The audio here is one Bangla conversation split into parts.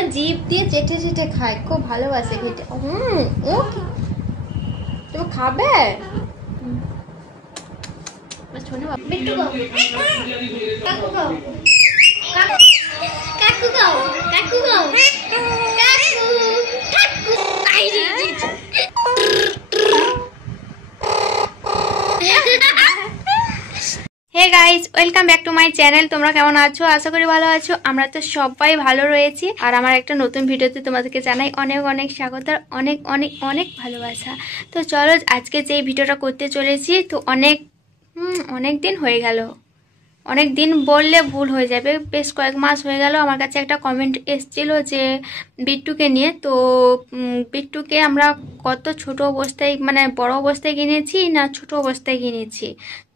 মানে জিভ দিয়ে চেটে চেটে খায়, খুব ভালোবাসে খেতে। ও তুমি খাবে? বিট্টু খাও, কাকু খাও, কাকু খাও, কাকু খাও, কাকু কাকু। Hey guys, welcome back to my channel. তোমরা কেমন আছো? আশা করি ভালো আছো। আমরা তো সবাই ভালো রয়েছি। আর আমার একটা নতুন ভিডিওতে তোমাদেরকে জানাই অনেক অনেক স্বাগত, অনেক অনেক অনেক ভালোবাসা। তো চলো, আজকে যে ভিডিওটা করতে চলেছি, তো অনেক দিন হয়ে গেল। অনেক দিন বললে ভুল হয়ে যাবে, বেশ কয়েক মাস হয়ে গেল। আমার কাছে একটা কমেন্ট এসেছিল যে বিট্টুকে নিয়ে। তো বিট্টুকে আমরা কত ছোট অবস্থায়, মানে বড় অবস্থায় কিনেছি না ছোট অবস্থায় কিনেছি,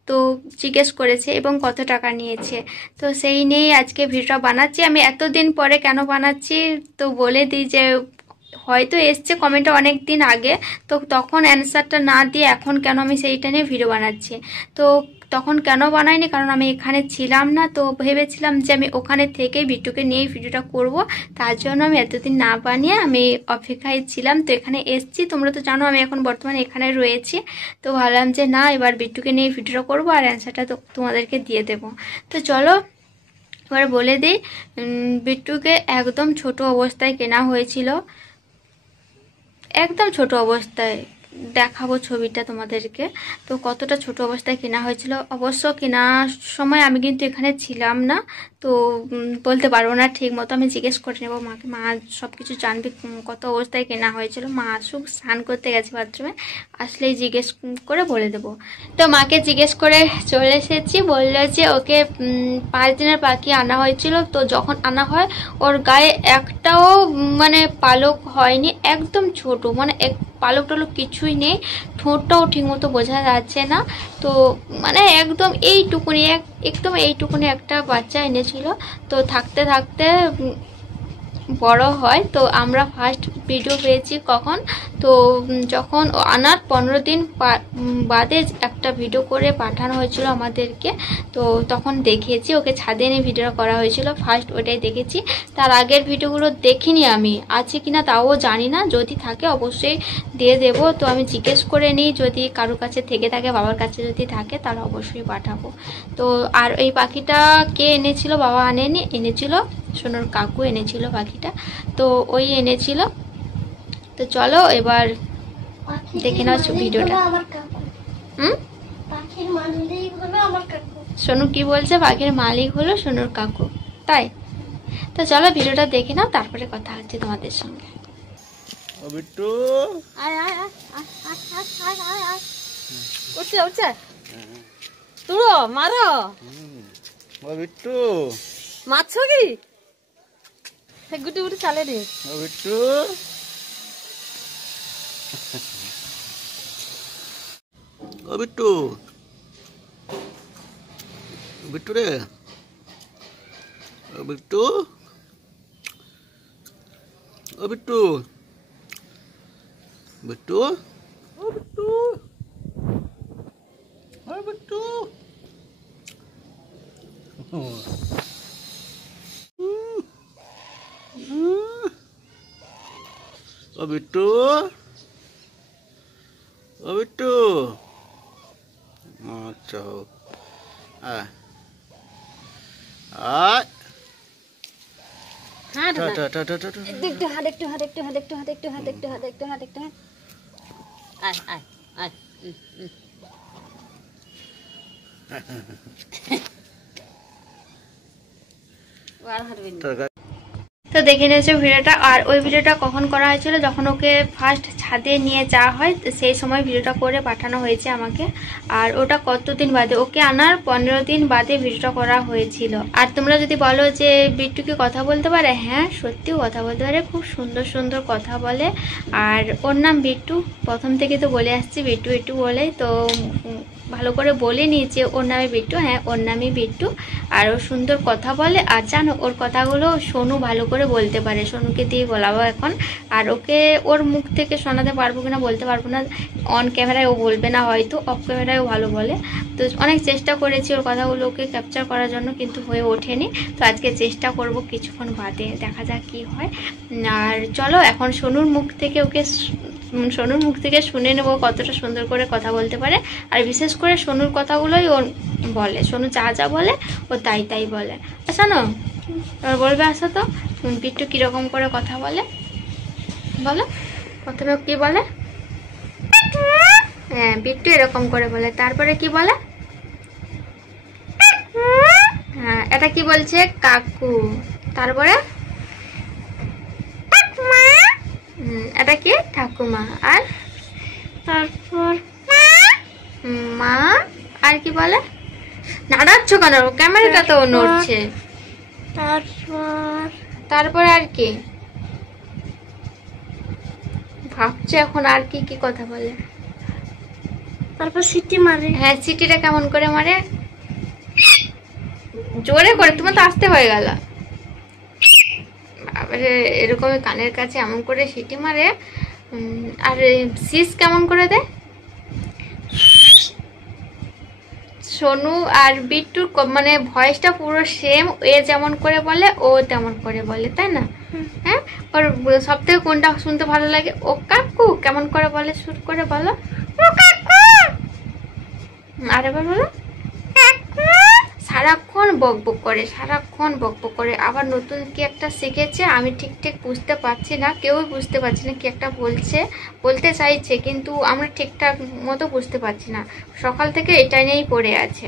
তো জিজ্ঞেস করেছে এবং কত টাকা নিয়েছে। তো সেই নিয়েই আজকে ভিডিওটা বানাচ্ছি। আমি এতদিন পরে কেন বানাচ্ছি তো বলে দিই যে হয়তো এসছে কমেন্টটা অনেক দিন আগে, তো তখন অ্যান্সারটা না দিয়ে এখন কেন আমি সেইটা নিয়ে ভিডিও বানাচ্ছি। তো তখন কেন বানাইনি, কারণ আমি এখানে ছিলাম না। তো ভেবেছিলাম যে আমি ওখানে থেকে বিট্টুকে নিয়েই ভিডিওটা করব, তার জন্য আমি এতদিন না বানিয়ে আমি অপেক্ষায় ছিলাম। তো এখানে এসছি, তোমরা তো জানো আমি এখন বর্তমানে এখানে রয়েছি। তো ভাবলাম যে না, এবার বিট্টুকে নিয়ে ভিডিওটা করবো আর অ্যান্সারটা তো তোমাদেরকে দিয়ে দেবো। তো চলো এবার বলে দিই, বিট্টুকে একদম ছোট অবস্থায় কেনা হয়েছিল, একদম ছোট অবস্থায়। দেখাবো ছবিটা তোমাদেরকে। তো কতটা ছোট অবস্থায় কেনা হয়েছিল, অবশ্য কেনার সময় আমি কিন্তু এখানে ছিলাম না, তো বলতে পারবো না ঠিক মতো। আমি জিজ্ঞেস করে নেবো মাকে, মা সব কিছু জানবে কত অবস্থায় কেনা হয়েছিল। মা আসুক, স্নান করতে গেছে বাথরুমে, আসলেই জিজ্ঞেস করে বলে দেবো। তো মাকে জিজ্ঞেস করে চলে এসেছি। বললো যে ওকে 5 দিনের পাখি আনা হয়েছিল। তো যখন আনা হয় ওর গায়ে একটাও মানে পালক হয়নি, একদম ছোট, মানে পালক টালক কিছুই নেই, ঠোঁটটাও ঠিকমতো বোঝা যাচ্ছে না। তো মানে একদম এইটুকুনি একটা বাচ্চা এনেছিল। তো থাকতে থাকতে বড় হয়। তো আমরা ফার্স্ট ভিডিও পেয়েছি কখন, তো যখন আনার 15 দিন বাদে একটা ভিডিও করে পাঠানো হয়েছিল আমাদেরকে। তো তখন দেখিয়েছি, ওকে ছাদে নিয়ে ভিডিও করা হয়েছিল, ফার্স্ট ওটাই দেখেছি। তার আগের ভিডিওগুলো দেখিনি, আমি আছে কিনা তাও জানি না, যদি থাকে অবশ্যই দিয়ে দেব। তো আমি জিজ্ঞেস করে নিই, যদি কারোর কাছে থেকে থাকে, বাবার কাছে যদি থাকে তাহলে অবশ্যই পাঠাবো। তো আর এই পাখিটা কে এনেছিল? বাবা আনেনি, এনেছিল সোনুর কাকু এনেছিল পাখিটা, তো ওই এনেছিল। তো চলো এবার দেখে নাও ভিডিওটা। সোনু কি বলছে? পাখির মালিক হলো সোনুর কাকু, তাই? তো চলো ভিডিওটা দেখে নাও, তারপরে কথা হচ্ছে তোমাদের সঙ্গে। ও বিট্টু, আয় আয় আয় আয় আয় আয়, উঠছে উঠছে, তুড়ো মারো। ও বিট্টু, মারছো কি? গুটি গুটি চালে রে। ও বিট্টু, ও বিট্টু, বিট্টু রে, ও বিট্টু, ও বিট্টু, বিট্টু, ও বিট্টু, ও বিট্টু, ও বিট্টু, ও বিট্টু, আচ্ছা আয় আয়, একটু হাত, একটু হাত, একটু হাত, একটু হাত, একটু হাত, একটু হাত, একটু হাত, একটু হাত, আয় আয় আয়। তো দেখে নিয়েছো ভিডিওটা। আর ওই ভিডিওটা কখন করা হয়েছিল? যখন ওকে ফার্স্ট ছাদে নিয়ে যাওয়া হয়, সেই সময় ভিডিওটা করে পাঠানো হয়েছে আমাকে। আর ওটা কতদিন বাদে, ওকে আনার 15 দিন বাদে ভিডিওটা করা হয়েছিল। আর তোমরা যদি বলো যে বিট্টু কি কথা বলতে পারে, হ্যাঁ সত্যিও কথা বলতে পারে, খুব সুন্দর সুন্দর কথা বলে। আর ওর নাম বিট্টু, প্রথম থেকে তো বলে আসছি বিট্টু বিট্টু বলে। তো ভালো করে বলিনি যে ওর নামে বিট্টু। হ্যাঁ, ওর নামে বিট্টু। আর ও সুন্দর কথা বলে, আর জানো ওর কথাগুলো সোনু ভালো করে বলতে পারে। সোনুকে দিয়ে বলাবো এখন। আর ওকে ওর মুখ থেকে শোনাতে পারবো কিনা বলতে পারবো না। অন ক্যামেরায় ও বলবে না, হয়তো অফ ক্যামেরায় ও ভালো বলে। তো অনেক চেষ্টা করেছি ওর কথাগুলোকে ক্যাপচার করার জন্য, কিন্তু হয়ে ওঠেনি। তো আজকে চেষ্টা করব কিছুক্ষণ বাদে, দেখা যাক কি হয়। আর চলো এখন সোনুর মুখ থেকে শুনে নেবো কতটা সুন্দর করে কথা বলতে পারে। আর বিশেষ করে সোনুর কথাগুলোই ও বলে। সোনু যা যা বলে ও তাই তাই বলে। আচ্ছা না, এবার বলবে আসা তো বিট্টু কিরকম করে কথা বলে বলো। প্রথমে কি বলে? হ্যাঁ, বিট্টু এরকম করে বলে। তারপরে কি বলে? হ্যাঁ, এটা কি বলছে? কাকু। তারপরে এটা কি? ঠাকুমা। আর তারপর মা। আর কি বলে? নাড়াচ্ছ কেন? ক্যামেরাটা তো নড়ছে। তারপর আর কি ভাবছে এখন? আর কি কি কথা বলে? তারপর সিটি মারে। হ্যাঁ, সিটিটা কেমন করে মারে? জোরে করে। তোমার তো আসতে হয়ে গেল। এরকম কানের কাছে এমন করে সিটি মারে। আর শীষ কেমন করে দেয়? সোনু আর বিট্টু মানে ভয়েসটা পুরো সেম। এ যেমন করে বলে ও তেমন করে বলে, তাই না? হ্যাঁ, ওর সব থেকে কোনটা শুনতে ভালো লাগে? ও কাকু কেমন করে বলে? সুর করে বলো। ও কাকু। আরেকবার বলো। সারাক্ষণ বকবক করে, সারাক্ষণ বকবক করে। আবার নতুন কি একটা শিখেছে, আমি ঠিক বুঝতে পারছি না, কেউই বুঝতে পারছি না কি একটা বলতে চাইছে, কিন্তু আমরা ঠিকঠাক মতো বুঝতে পারছি না। সকাল থেকে এটা নিয়েই পড়ে আছে।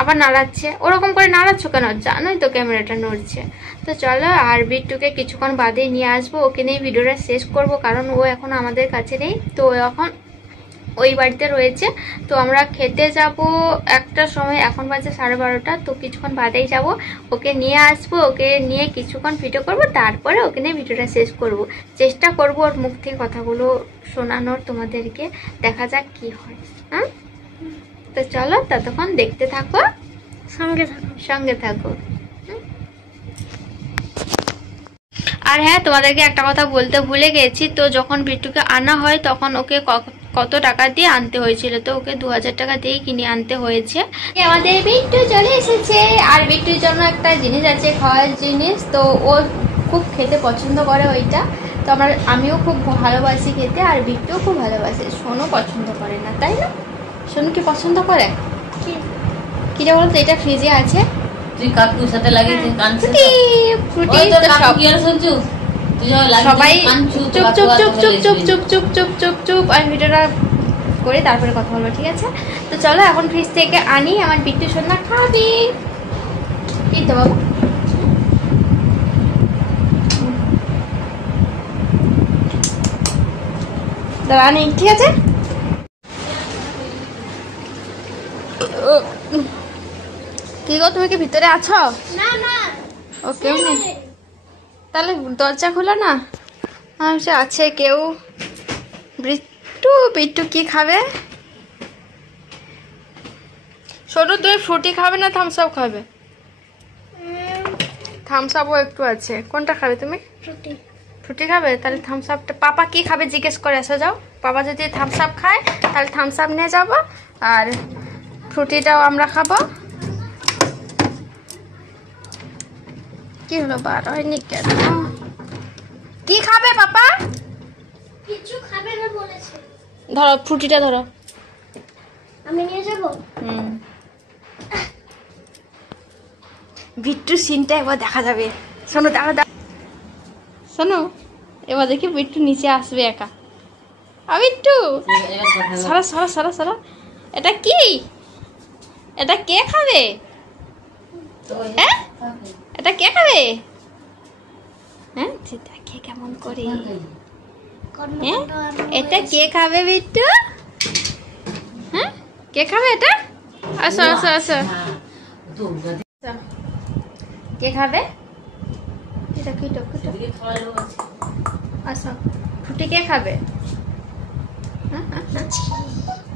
আবার নাড়াচ্ছে। ওরকম করে নাড়াচ্ছ কেন? জানোই তো ক্যামেরাটা নড়ছে। তো চলো, আর বিট্টুকে কিছুক্ষণ বাদেই নিয়ে আসবো। ওকে নিয়ে ভিডিওটা শেষ করব, কারণ ও এখন আমাদের কাছে নেই। তো এখন ওই বাড়িতে রয়েছে। তো আমরা খেতে যাব একটার সময়, এখন বাজে 12:30। তো কিছুক্ষণ বাদেই যাব, ওকে নিয়ে আসবো। ওকে নিয়ে কিছুক্ষণ ভিডিও করব, তারপরে ওকে নিয়ে ভিডিওটা শেষ করব। চেষ্টা করব ওর মুখ থেকে কথাগুলো শোনানোর তোমাদেরকে, দেখা যাক কি হয়। হ্যাঁ, তো চলো ততক্ষণ দেখতে থাকো, সঙ্গে থাকো। আর হ্যাঁ, তোমাদেরকে একটা কথা বলতে ভুলে গেছি। তো যখন বিট্টুকে আনা হয় তখন ওকে কত টাকা দিয়ে আনতে হয়েছিল? তো ওকে 2000 টাকা দিয়ে কিনে আনতে হয়েছে। আমাদের বিট্টু চলে এসেছে। আর বিট্টুর জন্য একটা জিনিস আছে, খাওয়ার জিনিস। তো ও খুব খেতে পছন্দ করে ওইটা। তো আমিও খুব ভালোবাসি খেতে, আর বিট্টুও খুব ভালোবাসে। সোনু পছন্দ করে না, তাই না? সোনু কি পছন্দ করে? কি রে বলতো? এটা ফ্রিজে আছে। তুই কাকুর সাথে লাগিয়েছিস কানছে তো? ফ্রুটি ওই তো কাকু কি আর শুনছু? তুই যখন লাগিয়েছিস সবাই কানছু তো চুপ কাকু চুপ আর চুপ কথা চুপ চুপ বলবি। চুপ চুপ চুপ চুপ চুপ। আমি ভিডিওটা করে তারপরে কথা বলবো, ঠিক আছে? তো চলো এখন ফ্রিজ থেকে আনি। আমার বিট্টু সোনা খাবি কি তো বাবু? দাঁড়া আনি, ঠিক আছে? কি গো, তুমি কি ভিতরে আছো? না না, ও কেউ নেই? তাহলে দরজা খোলো না। আমি সে আছে কেউ। বিট্টু কি খাবে? সোনু তুমি ফ্রুটি খাবে না থামস আপ খাবে? থামস আপও একটু আছে, কোনটা খাবে তুমি? ফ্রুটি খাবে? তাহলে থামস আপটা। পাপা কি খাবে জিজ্ঞেস করে আসা যাও। পাপা যদি থামস আপ খায় তাহলে থামস আপ নিয়ে যাবো, আর ফ্রুটিটাও আমরা খাবো। কি হলো, বার হয়নি কেন? কি খাবে পাপা? কিছু খাবে না বলেছে। ধরো ফ্রুটিটা ধরো। আমি নিয়ে যাব। বিট্টু সিনটা এবার দেখা যাবে। শোনো, দাঁড়া শোনো, এবার দেখি বিট্টু নিচে আসবে একা। বিট্টু সরা সরা সরা সরা। এটা কি? এটা কে খাবে? হ্যাঁ, এটা কে খাবে? হ্যাঁ, দেখে কেমন করে। হ্যাঁ, এটা কে খাবে বিট্টু? হ্যাঁ, কে খাবে এটা? আসো আসো আসো। কে খাবে? এটা কি টক? আসো, ফ্রুটি কে খাবে?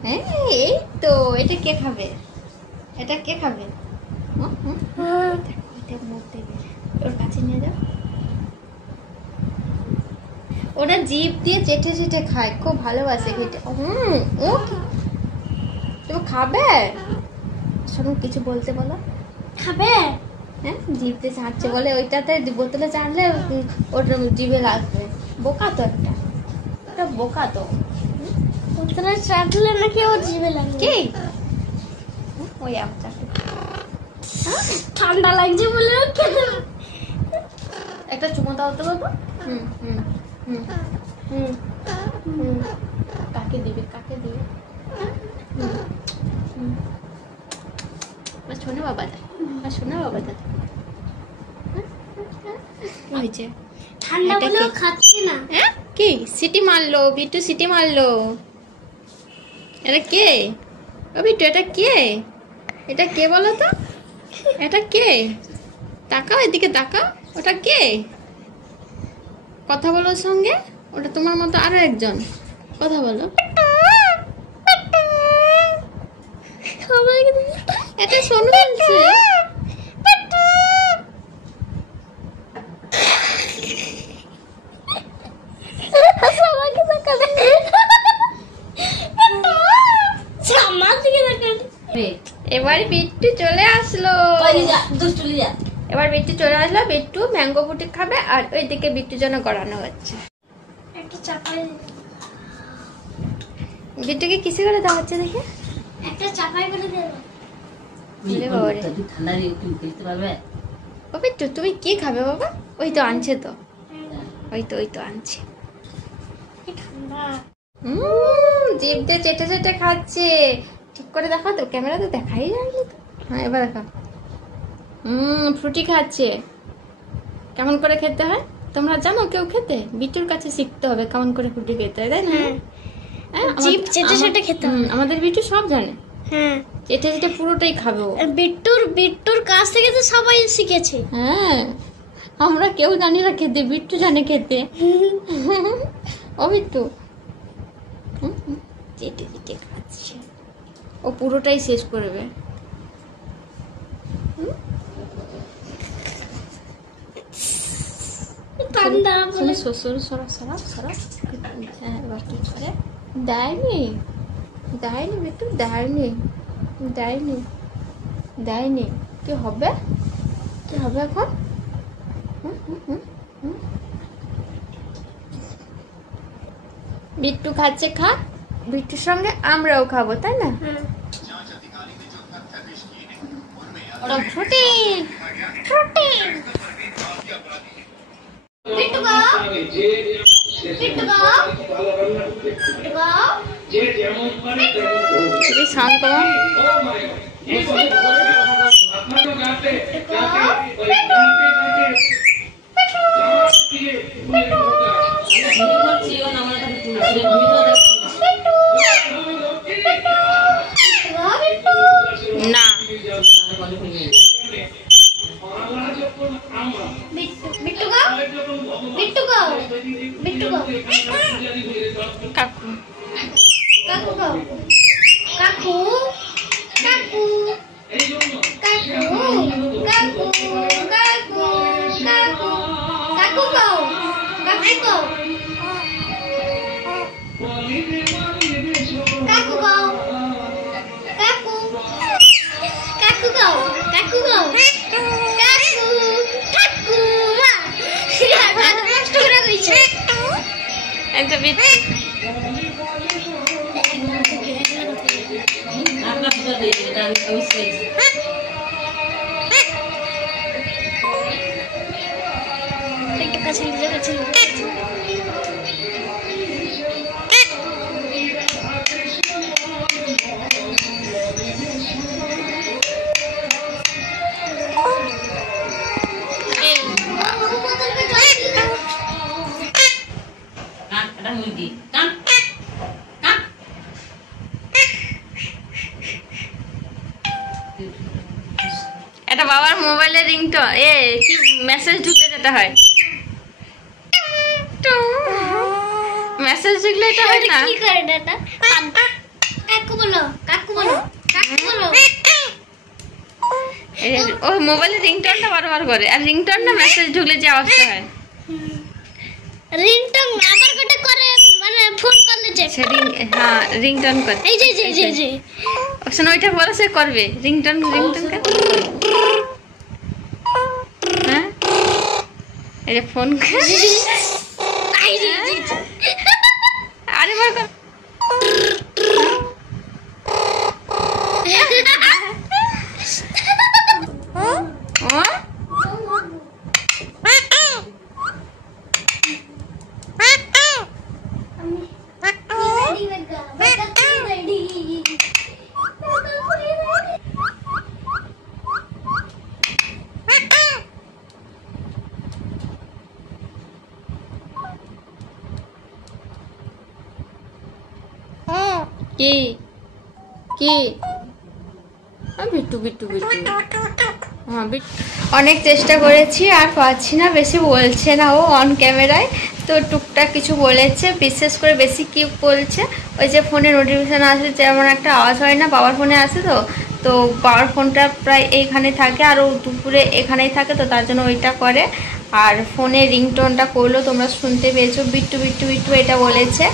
এই তো এটা কে খাবে? এটা কে খাবে? মুখ দেবে, ওর কাছে নিয়ে যাও। ওরা জিভ দিয়ে চেটে চেটে খায়, খুব ভালোবাসে খেতে। ও তুমি খাবে? শোনো, কিছু বলতে বলো। খাবে? হ্যাঁ, জিভ দিয়ে চাটছে বলে, ওইটাতে বোতলে চাটলে ওর জিভে লাগবে। বোকা তো একটা, ওটা বোকা তো। বোতলে চাটলে নাকি ওর জিভে লাগে? কে? ওই আমটা ঠান্ডা লাগছে বলে একটা চুমো দাও তো বাবা। কাকে দিবে, কাকে দিবে? শোনো বাবা, শোনো বাবা, দাদা হয়েছে ঠান্ডা বলেও খাচ্ছে না। হ্যাঁ, কি সিটি মারলো? বিট্টু সিটি মারলো। এটা কে? ও বিট্টু, এটা কে? এটা কে বলো তো? এটা কে? তাকাও এদিকে, তাকাও। ওটা কে? কথা বলো ওর সঙ্গে। ওটা তোমার মতো আরো একজন। কথা বলো। এটা শোনো বলছে। এবার বিট্টু চলে আসলো। এবার বিট্টু চলে আসলো। বিট্টু ম্যাঙ্গো ফুটি খাবে, আর ওইদিকে বিট্টুর জন্য গড়ানো হচ্ছে। একটা চাপাই, বিট্টুকে কিসে করে দেওয়া হচ্ছে দেখে? একটা চাপাই করে দেবো। ঠান্ডা দিয়ে তুমি খেলতে পারবে? ও বিট্টু, তুমি কি খাবে বাবা? ওই তো আনছে তো, ওই তো আনছে। ঠান্ডা। জিভ দিয়ে চেটে চেটে খাচ্ছে। ঠিক করে দেখাও তো, ক্যামেরা তো দেখাই যায়নি তো। হ্যাঁ, এবার দেখাও। ফ্রুটি খাচ্ছে। কেমন করে খেতে হয় তোমরা জানো কেউ খেতে? বিট্টুর কাছে শিখতে হবে কেমন করে ফ্রুটি খেতে হয়, তাই না? হ্যাঁ, জিভ চেটে চেটে খেতে হবে। আমাদের বিট্টু সব জানে। হ্যাঁ, চেটে চেটে পুরোটাই খাবে ও। বিট্টুর কাছ থেকে তো সবাই শিখেছে। হ্যাঁ, আমরা কেউ জানি না খেতে, বিট্টু জানে খেতে। ও বিট্টু চেটে চেটে খাচ্ছে, ও পুরোটাই শেষ করবে। ঠান্ডা বলে দেয়নি, দেয়নি বিট্টু, দেয়নি, দেয়নি, দেয়নি। কি হবে, কি হবে এখন? বিট্টু খাচ্ছে, খা। বিট্টুর সঙ্গে আমরাও খাবো, তাই না? ফ্রুটি ফ্রুটি। বিট্টু গো, বিট্টু গো, বিট্টু গো। খুবই শান্ত। না, বিট্টু গো, বিট্টু গো, বিট্টু গো। কাকু, কাকু গো, কাকু, কাকু, কাকু, কাকু, কাকু, কাকু, কাকু গো, কাকু গো, কাকু গো, কাকু, কাকু গো, কাকু গো, কাকু, কাকু মা। নষ্ট করে দিয়েছে। এটা বিট্টু। একটু কাছে নিয়ে কাছে এটা বাবার মোবাইলের রিংটোন। কি মেসেজ ঢুকলে যেটা হয়, মেসেজ ঢুকলে এটা হয় না। কি করে এটা? কাকু বলো কাকু বলো কাকু বলো। ও মোবাইলে রিংটোনটা বারবার করে, আর রিংটোন না মেসেজ ঢুকলে যে অবস্থা হয়। রিংটং আবার কটা করে মানে ফোন করলে চেক। হ্যাঁ রিংটোন করে। এই যে অপশন ওইটা বলে সে করবে রিংটোন কে। হ্যাঁ এই যে ফোন আরেবার কর। কি কি বিট্টু বিট্টু বিট্টু হ্যাঁ অনেক চেষ্টা করেছি আর পাচ্ছি না, বেশি বলছে না ও অন ক্যামেরায়। তো টুকটাক কিছু বলেছে, বিশেষ করে বেশি কি বলছে ওই যে ফোনে নোটিফিকেশান আসে যেমন একটা আওয়াজ হয় না, বাবার ফোনে আসে। তো বাবার ফোনটা প্রায় এইখানে থাকে আর ও দুপুরে এখানেই থাকে, তো তার জন্য ওইটা করে। আর ফোনে রিংটোনটা করলো, তোমরা শুনতে পেয়েছো বিট্টু বিট্টু বিট্টু এটা বলেছে।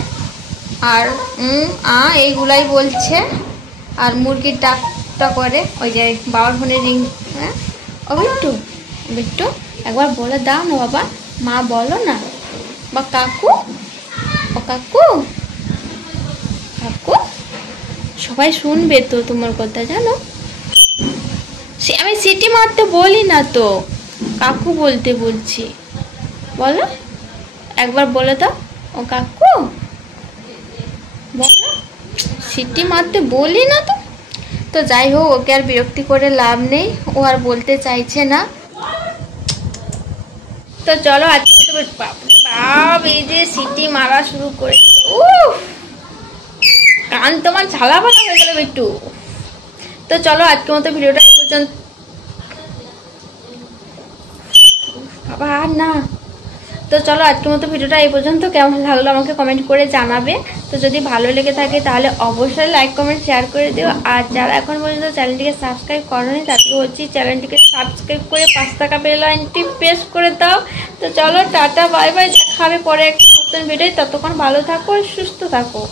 আর এইগুলাই বলছে। আর মুরগির ডাকটা করে ওই যে বাবার ফোনে রিং। হ্যাঁ ও বিট্টু বিট্টু একবার বলে দাও না বাবা, মা বলো না, বা কাকু ও কাকু কাকু। সবাই শুনবে তো তোমার কথা জানো। আমি সিটি মারতে বলি না তো, কাকু বলতে বলছি। বলো একবার বলে দাও ও কাকু বলো, সিটি মারতে বলি না তো। তো যাই হোক, ওকে আর বিরক্তি করে লাভ নেই, ও আর বলতে চাইছে না। তো চলো আজকে মতো বাপ এই যে সিটি মারা শুরু করে কান তোমার ঝালা ভালা হয়ে গেল বিট্টু। তো চলো আজকে মতো ভিডিওটা পর্যন্ত। বাবা আর না। তো চলো আজকের মতো ভিডিওটা এই পর্যন্ত। কেমন লাগলো আমাকে কমেন্ট করে জানাবে। তো যদি ভালো লেগে থাকে তাহলে অবশ্যই লাইক কমেন্ট শেয়ার করে দিও। আর যারা এখন পর্যন্ত চ্যানেলটিকে সাবস্ক্রাইব করোনি তাদেরকে বলছি চ্যানেলটিকে সাবস্ক্রাইব করে 5 টাকা বেল আইকনটি প্রেস করে দাও। তো চলো টাটা বাই বাই, দেখা হবে পরে একটা নতুন ভিডিও। ততক্ষণ ভালো থাকো আর সুস্থ থাকো।